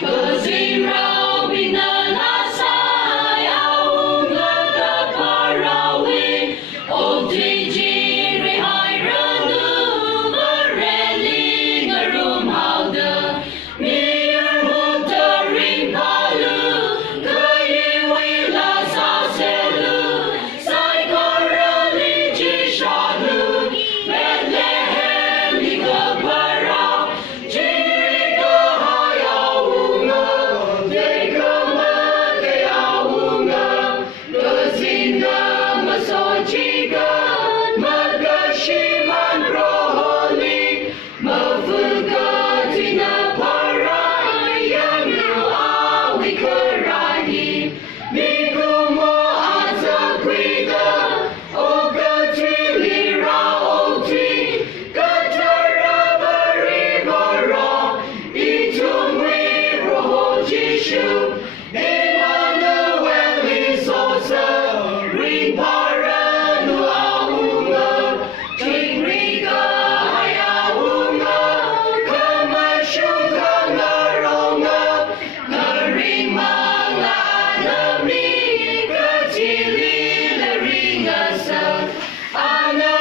Kazirau binanasay aunga kaparawi Ogdiji rihai ranu mareli ngarum hauda Mir hutaring palu kayiwi la saselu Sai korali jishadu Bethlehem ikaparau Jirika hayaunga Dekama kayaunga Kazinga masojiga Magashiman roholi Mafukatina parayanu awi karahi Mikumo azakwida Ogatrilira oti Katarabari-bara Itumwi roho Jishu Emmanuel isosa Ringparanu aunga Jingrika hayaunga Kamashuka ngaronga Karimanga anami Katilila ringasa Ana